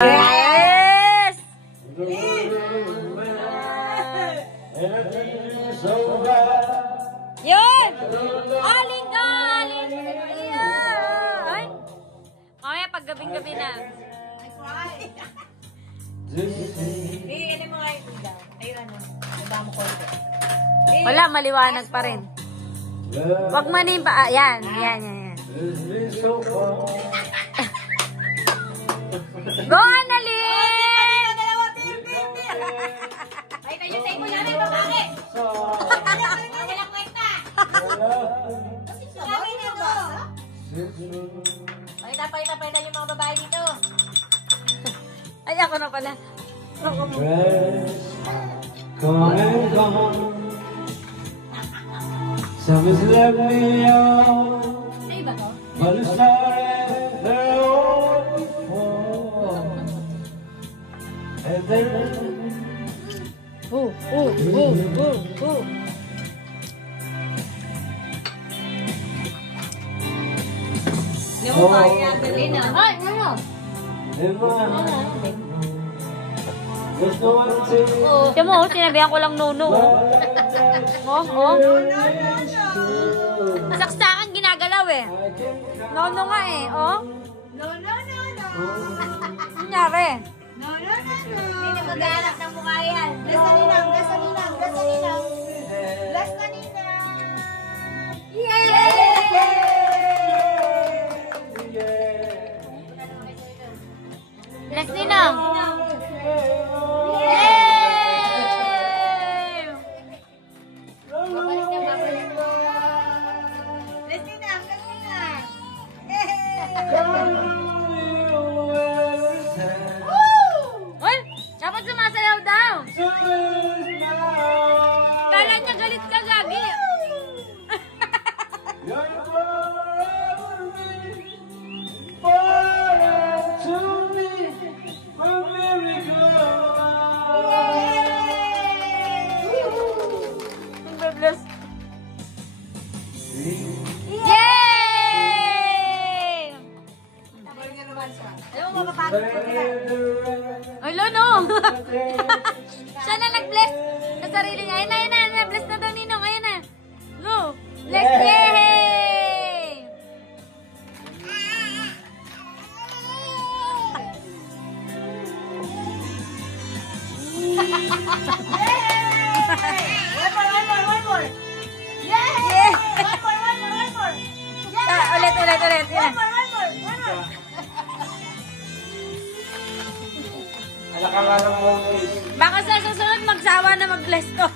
Yes! Yun! Alin ka! Alin! Ay! Mamaya pag gabing-gabi na. Alam mo nga ito daw. Ayun ano. Naba mo konti. Wala, maliwanag pa rin. Wag manin pa. Yan, yan, yan. Go, Annalyn! Ay, tayo sa imo namin, babae. Walang kwenta. Sabi na to. Ay, tapay-tapay yung mga babae dito. Ay, ako na pala. Come and gone. Summer's left me on. Ay, ba to? But it's not as they were before. And then Hindi mo kaya, Annalyn ah. Ay, ano? in my heart, there's no one to Tiyan mo, sinabihan ko lang Nuno. Oh. Saksakan ginagalaw eh. Nono nga eh, oh. No. Nangyari. No. Hindi mag-aarap ng mukha yan. Bless na ninang. Bless ninang. Yay! Bless ninang. Uy, dapat sumasayaw daw. Kala niya galit ka, Gagi. Bless. Yay! Alam mo, mapapagod ko nila. Ay, Lono! Siya na nag-bless sa sarili niya. Ayun na. Bless na daw, Ninong. Ayun na. Go! Bless! Yay! One more. Yay! One more. Ulit. Yan. One more. Alakaran mo. Baka sa susunod magsawa na mag-bless ko.